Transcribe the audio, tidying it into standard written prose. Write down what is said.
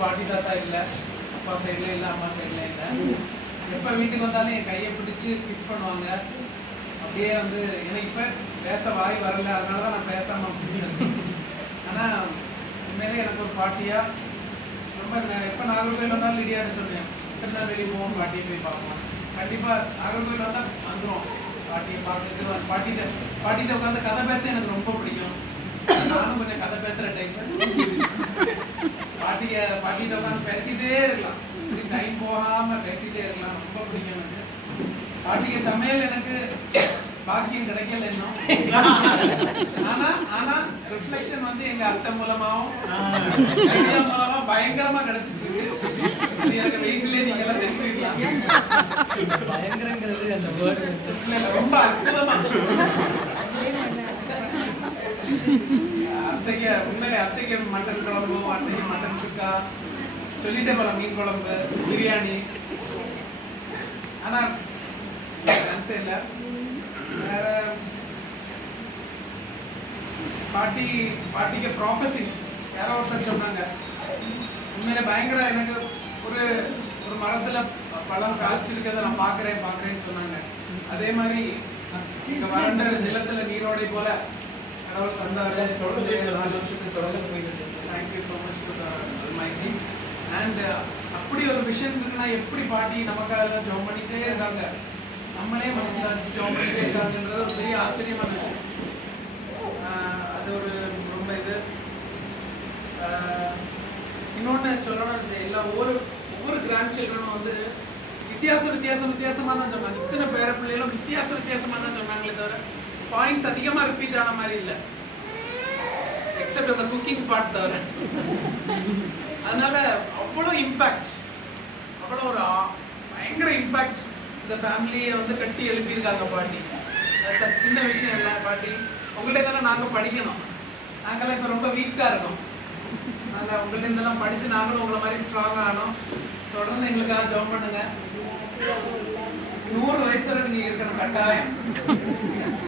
பாட்டி தாத்தா இல்லை, அப்பா சைடில் இல்லை, அம்மா சைடில் இல்லை. எப்போ வீட்டுக்கு வந்தாலும் என் கையை பிடிச்சி கிஸ் பண்ணுவாங்க. அப்படியே வந்து எனக்கு இப்போ பேச வாய் வரல, அதனால தான் நான் பேசாமல் இருக்கேன். ஆனால் உண்மையிலே எனக்கு ஒரு பாட்டியாக ரொம்ப எப்போ நாகர்கோவில் வந்தாலும் லிடியாட்ட சொன்னேன், திருநெல்வேலி போவோம், பாட்டியை போய் பார்ப்போம். கண்டிப்பாக நாகர்கோவில் வந்தால் வந்துடும் பாட்டியை பார்த்துட்டு. பாட்டிகிட்ட உட்காந்து கதை பேச எனக்கு ரொம்ப பிடிக்கும். நானும் கொஞ்சம் கதை பேசுகிற டைப். பாட்டிகிட்ட உட்காந்து பேசிகிட்டே இருக்கலாம், டைம் போகாமல் பேசிகிட்டே இருக்கலாம், ரொம்ப பிடிக்கும் எனக்கு. பாட்டிக்கு சமையல் எனக்கு பாக்கியம் கிடைக்கல இன்னும். ஆனா ரிஃப்ளெக்ஷன் வந்து எங்க அத்தை மூலமாவும் பயங்கரமா கிடைச்சிட்டு இருக்கு. எனக்கு வீட்டிலே நீங்க எல்லாம் தெரிஞ்சுக்கலாம். பயங்கரங்கிறது அந்த வேர்டு ரொம்ப அற்புதமா. அத்தைக்கு மட்டன் குழம்பு, அத்தைக்கு மட்டன் சுக்கா, சொல்லிட்டே போல மீன் குழம்பு, பிரியாணி. ஆனா இல்ல வேற பாட்டிக்கு ப்ராஃபசிஸ் யாரோ ஒருத்தர் சொன்னாங்க. உண்மையில பயங்கர எனக்கு ஒரு ஒரு மரத்துல பழம் காய்ச்சிருக்கிறத நான் பார்க்குறேன்னு சொன்னாங்க. அதே மாதிரி இங்க வறண்ட நிலத்துல நீரோடை போல கடவுள் தந்தாரு. தொடர்ந்து 4 வருஷத்துக்கு தொடர்ந்து போயிட்டு. Thank you so much to almighty. And அப்படி ஒரு விஷயம் இருக்குன்னா எப்படி பாட்டி நமக்காக ஜோம் பண்ணிட்டே இருக்காங்க, நம்மளே மனசில் அடிச்சு ஜோம் பண்ணிட்டே இருக்காங்கன்றது ஒரு பெரிய ஆச்சரியமான விஷயம். அது ஒரு ரொம்ப இது. இன்னொன்று சொல்லணும், எல்லா ஒவ்வொரு கிராண்ட் சில்ட்ரனும் வந்து வித்தியாசமாக தான் சொன்னாங்க. இத்தனை பேர பிள்ளைகளும் வித்தியாசமாக தான் சொன்னாங்களே தவிர பாயிண்ட்ஸ் அதிகமாக ரிப்பீட் ஆன மாதிரி இல்லை, எக்ஸப்ட் அந்த குக்கிங் பார்ட் தவிர. அதனால அவ்வளோ இம்பேக்ட், அவ்வளோ ஒரு பயங்கர இம்பேக்ட் இந்த ஃபேமிலியை வந்து கட்டி எழுப்பியிருக்காங்க பாட்டி. அது சின்ன விஷயம் இல்லை. பாட்டி உங்கள்கிட்ட தானே நாங்கள் படிக்கணும், நாங்களாம் இப்போ ரொம்ப வீக்காக இருக்கோம். அதனால் உங்கள்கிட்ட இருந்தெல்லாம் படித்து நாங்களும் உங்களை மாதிரி ஸ்ட்ராங் ஆனோம். தொடர்ந்து எங்களுக்காக ஜாப் பண்ணுங்க. 100 வயசு வரை நீங்கள் இருக்கணும் கட்டாயம்.